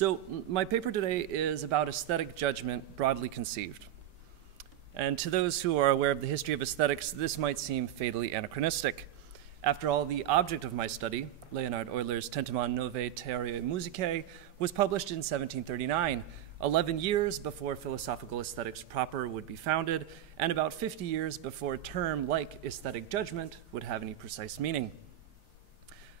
So my paper today is about aesthetic judgment broadly conceived. And to those who are aware of the history of aesthetics, this might seem fatally anachronistic. After all, the object of my study, Leonhard Euler's Tentamon Novae Theoriae Musicae, was published in 1739, 11 years before philosophical aesthetics proper would be founded, and about 50 years before a term like aesthetic judgment would have any precise meaning.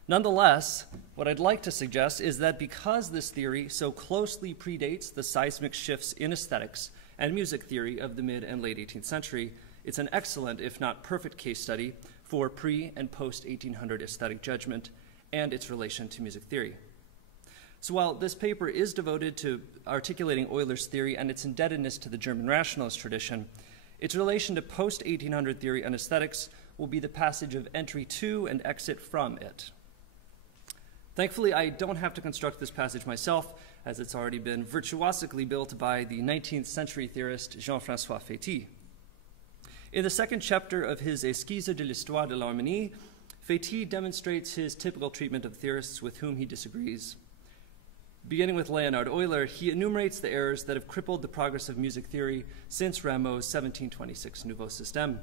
Nonetheless, what I'd like to suggest is that because this theory so closely predates the seismic shifts in aesthetics and music theory of the mid and late 18th century, it's an excellent, if not perfect, case study for pre- and post-1800 aesthetic judgment and its relation to music theory. So while this paper is devoted to articulating Euler's theory and its indebtedness to the German rationalist tradition, its relation to post-1800 theory and aesthetics will be the passage of entry to and exit from it. Thankfully, I don't have to construct this passage myself, as it's already been virtuosically built by the 19th century theorist Jean-François Fétis. In the second chapter of his Esquisse de l'Histoire de l'Harmonie, Fétis demonstrates his typical treatment of theorists with whom he disagrees. Beginning with Leonhard Euler, he enumerates the errors that have crippled the progress of music theory since Rameau's 1726 Nouveau Système.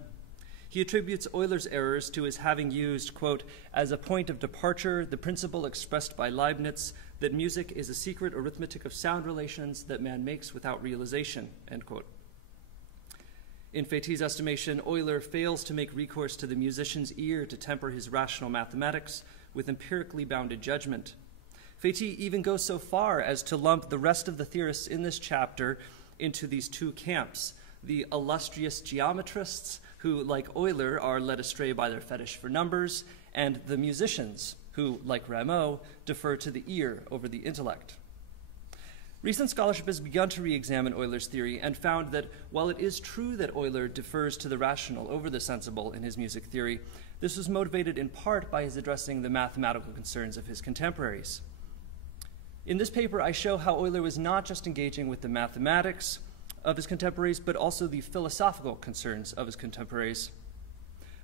He attributes Euler's errors to his having used, quote, as a point of departure, the principle expressed by Leibniz that music is a secret arithmetic of sound relations that man makes without realization, end quote. In Fétis' estimation, Euler fails to make recourse to the musician's ear to temper his rational mathematics with empirically bounded judgment. Fétis even goes so far as to lump the rest of the theorists in this chapter into these two camps, the illustrious geometrists, who, like Euler, are led astray by their fetish for numbers, and the musicians, who, like Rameau, defer to the ear over the intellect. Recent scholarship has begun to re-examine Euler's theory and found that while it is true that Euler defers to the rational over the sensible in his music theory, this was motivated in part by his addressing the mathematical concerns of his contemporaries. In this paper, I show how Euler was not just engaging with the mathematics of his contemporaries, but also the philosophical concerns of his contemporaries.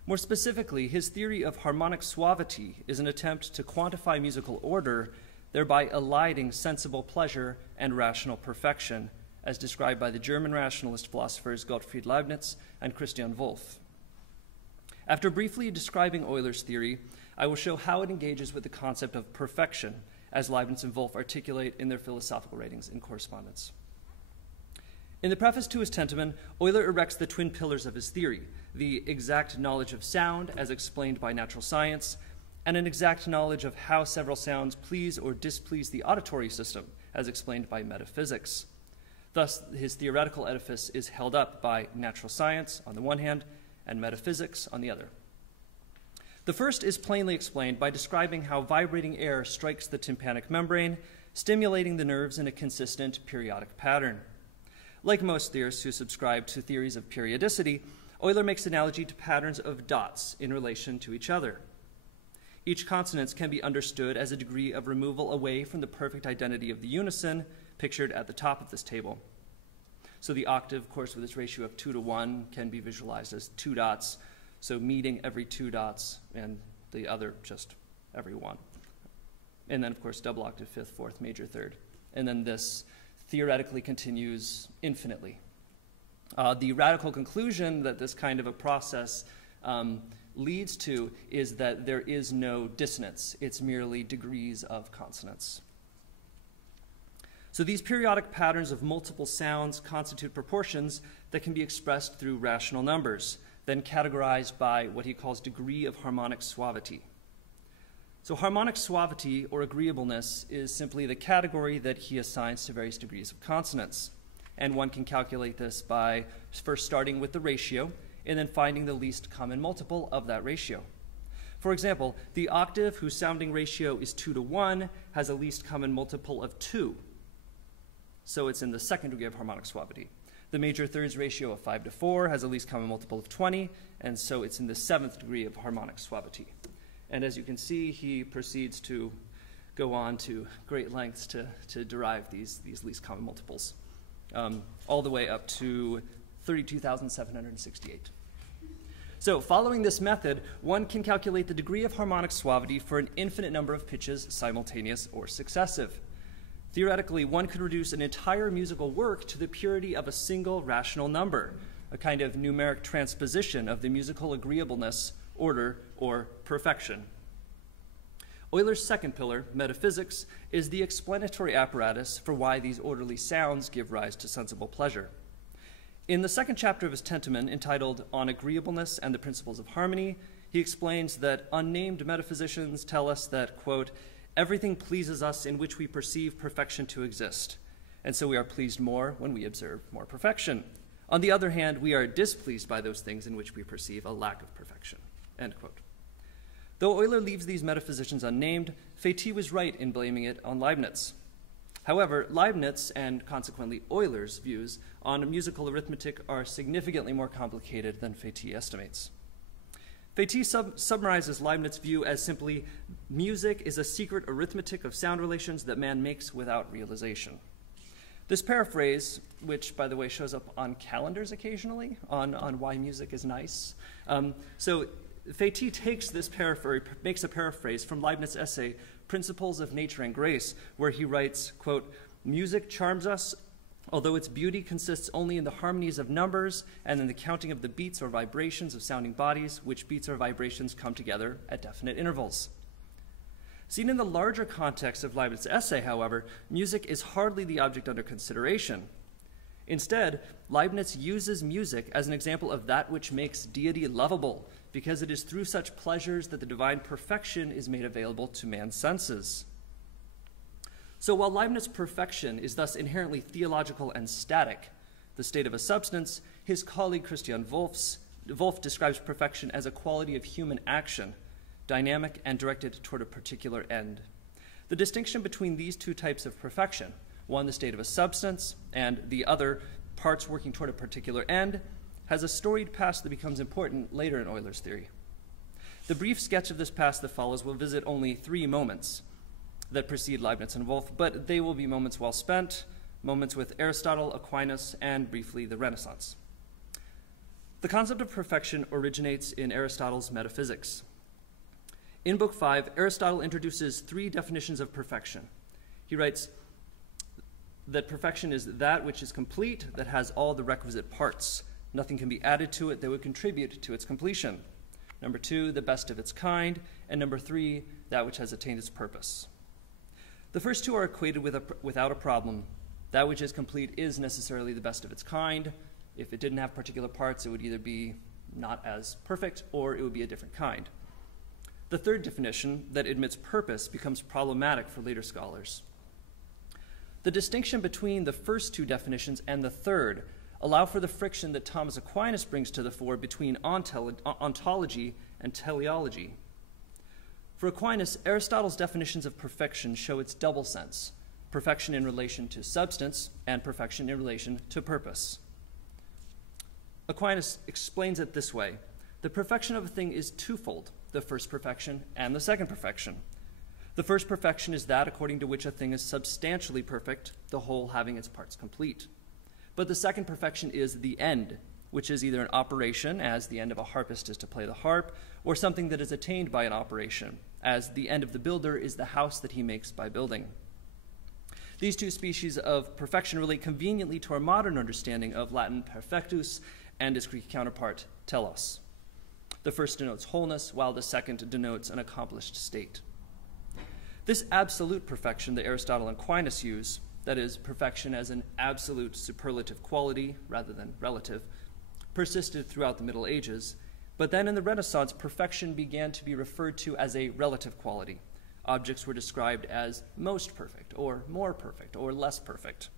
More specifically, his theory of harmonic suavity is an attempt to quantify musical order, thereby eliding sensible pleasure and rational perfection, as described by the German rationalist philosophers Gottfried Leibniz and Christian Wolff. After briefly describing Euler's theory, I will show how it engages with the concept of perfection, as Leibniz and Wolff articulate in their philosophical writings in correspondence. In the preface to his Tentamon, Euler erects the twin pillars of his theory, the exact knowledge of sound as explained by natural science, and an exact knowledge of how several sounds please or displease the auditory system, as explained by metaphysics. Thus, his theoretical edifice is held up by natural science on the one hand and metaphysics on the other. The first is plainly explained by describing how vibrating air strikes the tympanic membrane, stimulating the nerves in a consistent periodic pattern. Like most theorists who subscribe to theories of periodicity, Euler makes analogy to patterns of dots in relation to each other. Each consonance can be understood as a degree of removal away from the perfect identity of the unison pictured at the top of this table. So the octave, of course, with its ratio of 2:1, can be visualized as two dots, so meeting every two dots and the other just every one. And then, of course, double octave, fifth, fourth, major, third. And then this theoretically continues infinitely. The radical conclusion that this kind of a process leads to is that there is no dissonance. It's merely degrees of consonance. So these periodic patterns of multiple sounds constitute proportions that can be expressed through rational numbers, then categorized by what he calls degree of harmonic suavity. So harmonic suavity, or agreeableness, is simply the category that he assigns to various degrees of consonance. And one can calculate this by first starting with the ratio and then finding the least common multiple of that ratio. For example, the octave whose sounding ratio is 2:1 has a least common multiple of 2. So it's in the second degree of harmonic suavity. The major thirds ratio of 5:4 has a least common multiple of 20, and so it's in the seventh degree of harmonic suavity. And as you can see, he proceeds to go on to great lengths to derive these least common multiples, all the way up to 32,768. So following this method, one can calculate the degree of harmonic suavity for an infinite number of pitches, simultaneous or successive. Theoretically, one could reduce an entire musical work to the purity of a single rational number, a kind of numeric transposition of the musical agreeableness, order, or perfection. Euler's second pillar, metaphysics, is the explanatory apparatus for why these orderly sounds give rise to sensible pleasure. In the second chapter of his Tentamon, entitled On Agreeableness and the Principles of Harmony, he explains that unnamed metaphysicians tell us that, quote, everything pleases us in which we perceive perfection to exist, and so we are pleased more when we observe more perfection. On the other hand, we are displeased by those things in which we perceive a lack of perfection, end quote. Though Euler leaves these metaphysicians unnamed, Fétis was right in blaming it on Leibniz. However, Leibniz, and consequently Euler's, views on musical arithmetic are significantly more complicated than Fétis estimates. Fétis summarizes Leibniz's view as simply, music is a secret arithmetic of sound relations that man makes without realization. This paraphrase, which, by the way, shows up on calendars occasionally on why music is nice. So Fétis takes this makes a paraphrase from Leibniz's essay, Principles of Nature and Grace, where he writes, quote, music charms us, although its beauty consists only in the harmonies of numbers and in the counting of the beats or vibrations of sounding bodies, which beats or vibrations come together at definite intervals. Seen in the larger context of Leibniz's essay, however, music is hardly the object under consideration. Instead, Leibniz uses music as an example of that which makes deity lovable, because it is through such pleasures that the divine perfection is made available to man's senses. So while Leibniz's perfection is thus inherently theological and static, the state of a substance, his colleague Christian Wolff describes perfection as a quality of human action, dynamic and directed toward a particular end. The distinction between these two types of perfection, one the state of a substance and the other parts working toward a particular end, has a storied past that becomes important later in Euler's theory. The brief sketch of this past that follows will visit only 3 moments that precede Leibniz and Wolff, but they will be moments well spent, moments with Aristotle, Aquinas, and briefly the Renaissance. The concept of perfection originates in Aristotle's Metaphysics. In Book 5, Aristotle introduces 3 definitions of perfection. He writes that perfection is that which is complete, that has all the requisite parts. Nothing can be added to it that would contribute to its completion. Number 2, the best of its kind. And number 3, that which has attained its purpose. The first 2 are equated without a problem. That which is complete is necessarily the best of its kind. If it didn't have particular parts, it would either be not as perfect or it would be a different kind. The third definition, that admits purpose, becomes problematic for later scholars. The distinction between the first 2 definitions and the third allow for the friction that Thomas Aquinas brings to the fore between ontology and teleology. For Aquinas, Aristotle's definitions of perfection show its double sense, perfection in relation to substance and perfection in relation to purpose. Aquinas explains it this way: the perfection of a thing is twofold, the first perfection and the second perfection. The first perfection is that according to which a thing is substantially perfect, the whole having its parts complete. But the second perfection is the end, which is either an operation, as the end of a harpist is to play the harp, or something that is attained by an operation, as the end of the builder is the house that he makes by building. These 2 species of perfection relate conveniently to our modern understanding of Latin perfectus and its Greek counterpart, telos. The first denotes wholeness, while the second denotes an accomplished state. This absolute perfection that Aristotle and Aquinas use, that is, perfection as an absolute superlative quality rather than relative, persisted throughout the Middle Ages, but then in the Renaissance, perfection began to be referred to as a relative quality. Objects were described as most perfect, or more perfect, or less perfect.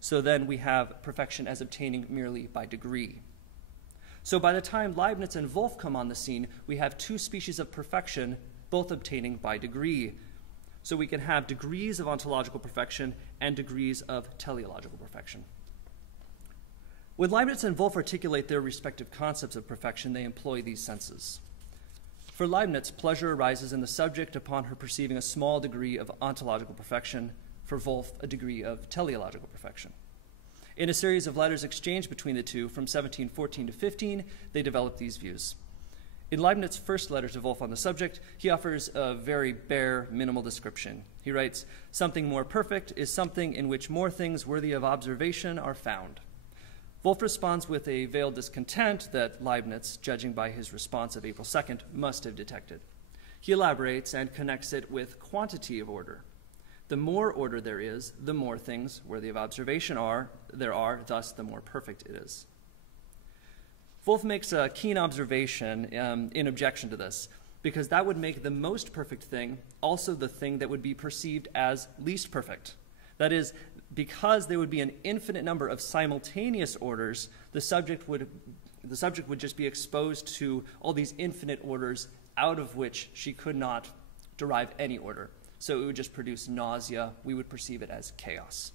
So then we have perfection as obtaining merely by degree. So by the time Leibniz and Wolff come on the scene, we have 2 species of perfection, both obtaining by degree. So we can have degrees of ontological perfection and degrees of teleological perfection. When Leibniz and Wolff articulate their respective concepts of perfection, they employ these senses. For Leibniz, pleasure arises in the subject upon her perceiving a small degree of ontological perfection, for Wolff, a degree of teleological perfection. In a series of letters exchanged between the two from 1714 to 15, they developed these views. In Leibniz's first letter to Wolff on the subject, he offers a very bare, minimal description. He writes, "Something more perfect is something in which more things worthy of observation are found." Wolff responds with a veiled discontent that Leibniz, judging by his response of April 2nd, must have detected. He elaborates and connects it with quantity of order. The more order there is, the more things worthy of observation there are, thus the more perfect it is. Wolff makes a keen observation in objection to this, because that would make the most perfect thing also the thing that would be perceived as least perfect. That is, because there would be an infinite number of simultaneous orders, the subject would just be exposed to all these infinite orders out of which she could not derive any order. So it would just produce nausea. We would perceive it as chaos.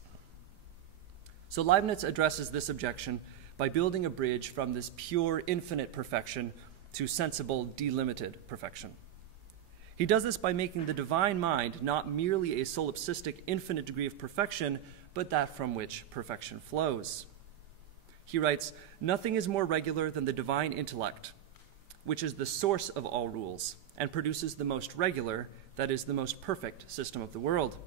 So Leibniz addresses this objection by building a bridge from this pure infinite perfection to sensible delimited perfection. He does this by making the divine mind not merely a solipsistic infinite degree of perfection, but that from which perfection flows. He writes, "Nothing is more regular than the divine intellect, which is the source of all rules and produces the most regular, that is, the most perfect system of the world."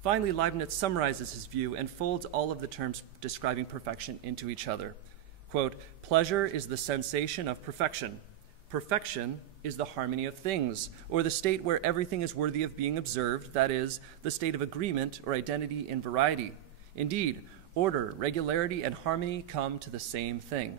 Finally, Leibniz summarizes his view and folds all of the terms describing perfection into each other. Quote, "Pleasure is the sensation of perfection. Perfection is the harmony of things, or the state where everything is worthy of being observed, that is, the state of agreement or identity in variety. Indeed, order, regularity, and harmony come to the same thing."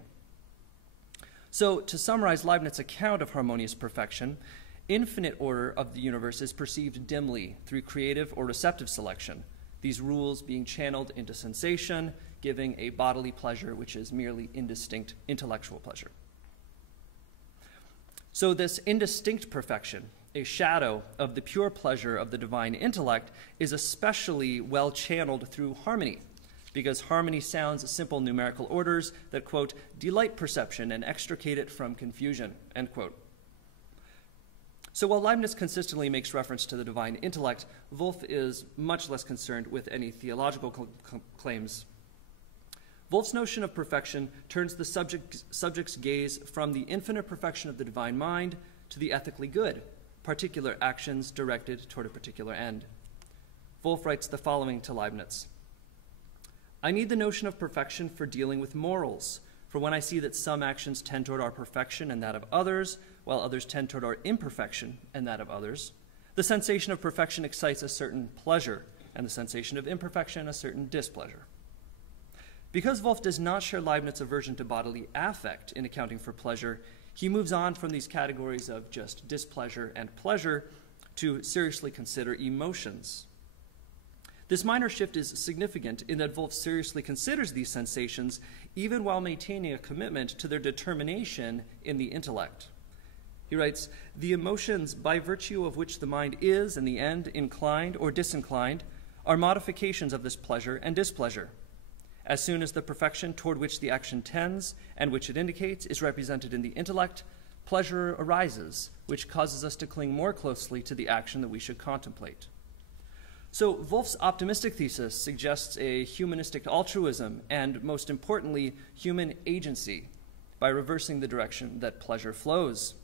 So, to summarize Leibniz's account of harmonious perfection, infinite order of the universe is perceived dimly through creative or receptive selection, these rules being channeled into sensation, giving a bodily pleasure which is merely indistinct intellectual pleasure. So this indistinct perfection, a shadow of the pure pleasure of the divine intellect, is especially well channeled through harmony, because harmony sounds simple numerical orders that, quote, "delight perception and extricate it from confusion," end quote. So while Leibniz consistently makes reference to the divine intellect, Wolff is much less concerned with any theological claims. Wolff's notion of perfection turns the subject's gaze from the infinite perfection of the divine mind to the ethically good, particular actions directed toward a particular end. Wolff writes the following to Leibniz: "I need the notion of perfection for dealing with morals, for when I see that some actions tend toward our perfection and that of others, while others tend toward our imperfection and that of others, the sensation of perfection excites a certain pleasure, and the sensation of imperfection a certain displeasure." Because Wolff does not share Leibniz's aversion to bodily affect in accounting for pleasure, he moves on from these categories of just displeasure and pleasure to seriously consider emotions. This minor shift is significant in that Wolff seriously considers these sensations even while maintaining a commitment to their determination in the intellect. He writes, "The emotions by virtue of which the mind is, in the end, inclined or disinclined, are modifications of this pleasure and displeasure. As soon as the perfection toward which the action tends and which it indicates is represented in the intellect, pleasure arises, which causes us to cling more closely to the action that we should contemplate." So Wolff's optimistic thesis suggests a humanistic altruism and, most importantly, human agency by reversing the direction that pleasure flows.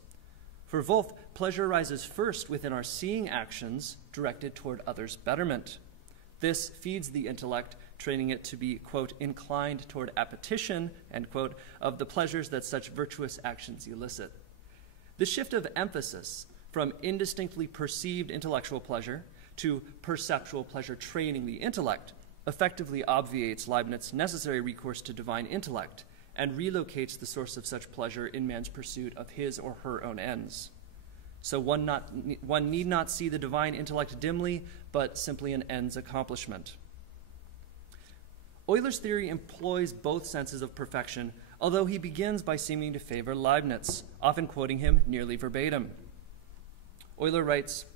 For Wolff, pleasure arises first within our seeing actions directed toward others' betterment. This feeds the intellect, training it to be, quote, "inclined toward appetition," end quote, of the pleasures that such virtuous actions elicit. The shift of emphasis from indistinctly perceived intellectual pleasure to perceptual pleasure training the intellect effectively obviates Leibniz's necessary recourse to divine intellect and relocates the source of such pleasure in man's pursuit of his or her own ends. So one need not see the divine intellect dimly, but simply an end's accomplishment. Euler's theory employs both senses of perfection, although he begins by seeming to favor Leibniz, often quoting him nearly verbatim. Euler writes,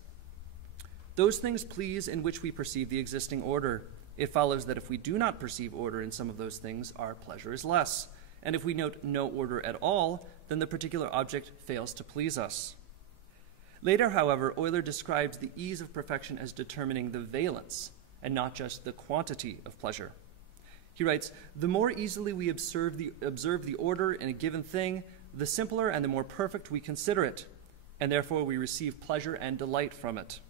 "Those things please in which we perceive the existing order. It follows that if we do not perceive order in some of those things, our pleasure is less. And if we note no order at all, then the particular object fails to please us." Later, however, Euler describes the ease of perfection as determining the valence and not just the quantity of pleasure. He writes, "The more easily we observe the order in a given thing, the simpler and the more perfect we consider it, and therefore we receive pleasure and delight from it.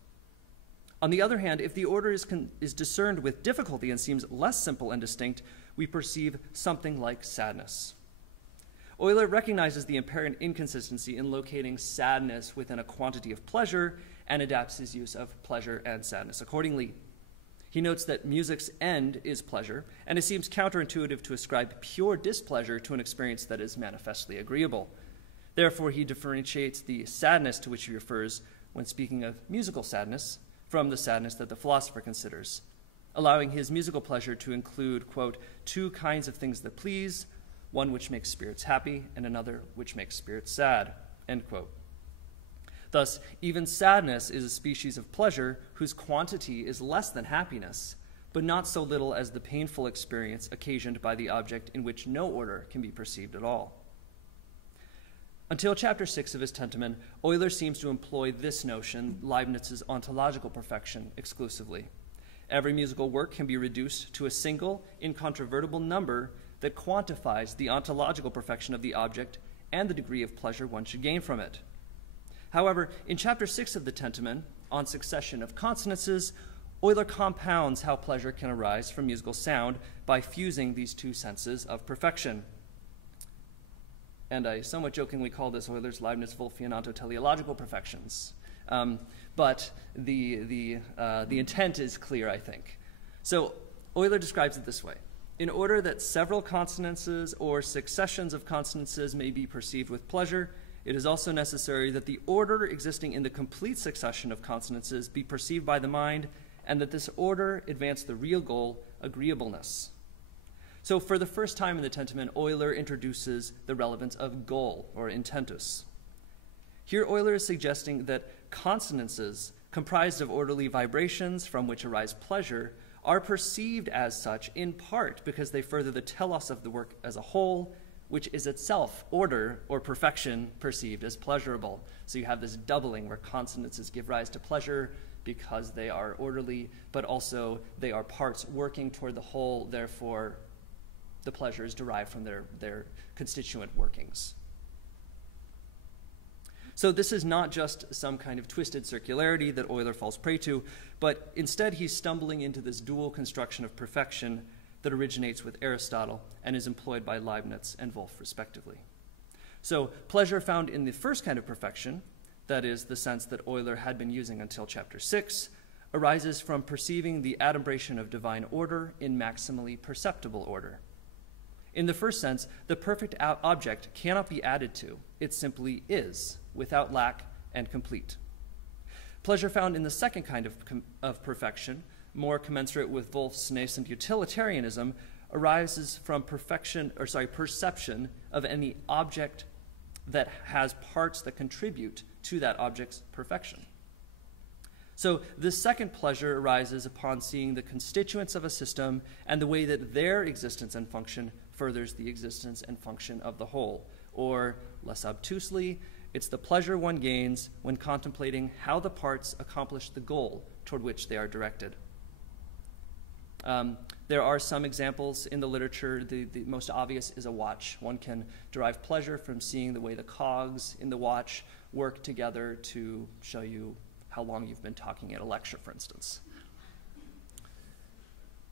On the other hand, if the order is discerned with difficulty and seems less simple and distinct, we perceive something like sadness. Euler recognizes the apparent inconsistency in locating sadness within a quantity of pleasure and adapts his use of pleasure and sadness accordingly. He notes that music's end is pleasure, and it seems counterintuitive to ascribe pure displeasure to an experience that is manifestly agreeable. Therefore, he differentiates the sadness to which he refers when speaking of musical sadness from the sadness that the philosopher considers, allowing his musical pleasure to include, quote, two kinds of things that please, one which makes spirits happy and another which makes spirits sad, end quote. Thus, even sadness is a species of pleasure whose quantity is less than happiness, but not so little as the painful experience occasioned by the object in which no order can be perceived at all. Until chapter 6 of his Tentamens, Euler seems to employ this notion, Leibniz's ontological perfection, exclusively. Every musical work can be reduced to a single, incontrovertible number that quantifies the ontological perfection of the object and the degree of pleasure one should gain from it. However, in chapter 6 of the Tentamens, on succession of consonances, Euler compounds how pleasure can arise from musical sound by fusing these two senses of perfection. And I somewhat jokingly call this Euler's Leibniz-Wolffian ontoteleological perfections. But the intent is clear, I think. So Euler describes it this way. In order that several consonances or successions of consonances may be perceived with pleasure, it is also necessary that the order existing in the complete succession of consonances be perceived by the mind, and that this order advance the real goal, agreeableness. So for the first time in the Tentamens, Euler introduces the relevance of goal, or intentus. Here Euler is suggesting that consonances comprised of orderly vibrations from which arise pleasure are perceived as such in part because they further the telos of the work as a whole, which is itself order or perfection perceived as pleasurable. So you have this doubling where consonances give rise to pleasure because they are orderly, but also they are parts working toward the whole, therefore the pleasure is derived from their constituent workings. So this is not just some kind of twisted circularity that Euler falls prey to, but instead he's stumbling into this dual construction of perfection that originates with Aristotle and is employed by Leibniz and Wolff respectively. So pleasure found in the first kind of perfection, that is the sense that Euler had been using until chapter 6, arises from perceiving the adumbration of divine order in maximally perceptible order. In the first sense, the perfect object cannot be added to. It simply is, without lack and complete. Pleasure found in the second kind of perfection, more commensurate with Wolff's nascent utilitarianism, arises from perception of any object that has parts that contribute to that object's perfection. So this second pleasure arises upon seeing the constituents of a system and the way that their existence and function furthers the existence and function of the whole. Or, less obtusely, it's the pleasure one gains when contemplating how the parts accomplish the goal toward which they are directed. There are some examples in the literature. The most obvious is a watch. One can derive pleasure from seeing the way the cogs in the watch work together to show you how long you've been talking at a lecture, for instance.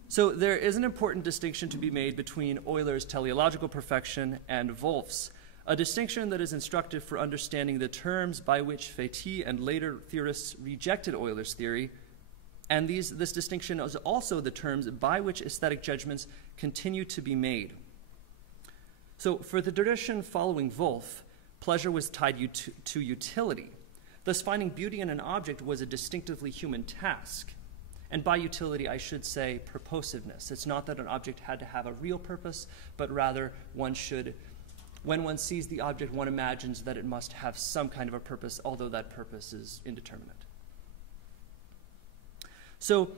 So there is an important distinction to be made between Euler's teleological perfection and Wolff's, a distinction that is instructive for understanding the terms by which Fétis and later theorists rejected Euler's theory, and this distinction is also the terms by which aesthetic judgments continue to be made. So for the tradition following Wolff, pleasure was tied to utility. Thus, finding beauty in an object was a distinctively human task. And by utility, I should say purposiveness. It's not that an object had to have a real purpose, but rather one should, when one sees the object, one imagines that it must have some kind of a purpose, although that purpose is indeterminate. So,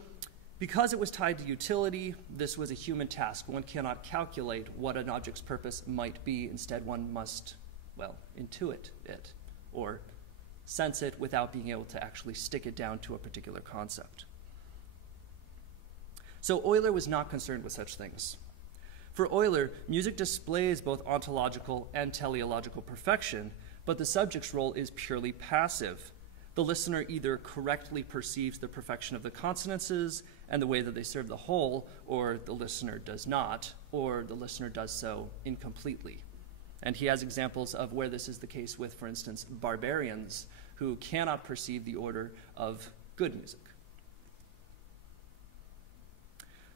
because it was tied to utility, this was a human task. One cannot calculate what an object's purpose might be. Instead, one must, well, intuit it, or sense it without being able to actually stick it down to a particular concept. So Euler was not concerned with such things. For Euler, music displays both ontological and teleological perfection, but the subject's role is purely passive. The listener either correctly perceives the perfection of the consonances and the way that they serve the whole, or the listener does not, or the listener does so incompletely. And he has examples of where this is the case with, for instance, barbarians who cannot perceive the order of good music.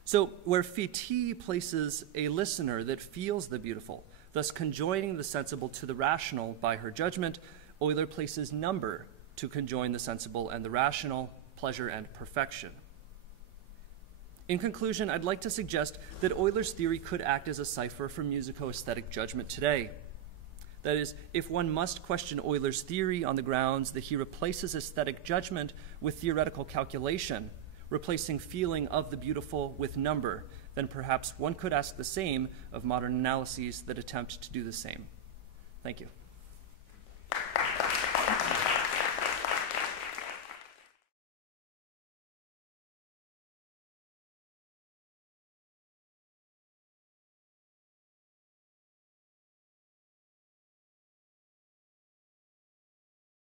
So where Fiti places a listener that feels the beautiful, thus conjoining the sensible to the rational by her judgment, Euler places number to conjoin the sensible and the rational, pleasure and perfection. In conclusion, I'd like to suggest that Euler's theory could act as a cipher for musico-aesthetic judgment today. That is, if one must question Euler's theory on the grounds that he replaces aesthetic judgment with theoretical calculation, replacing feeling of the beautiful with number, then perhaps one could ask the same of modern analyses that attempt to do the same. Thank you.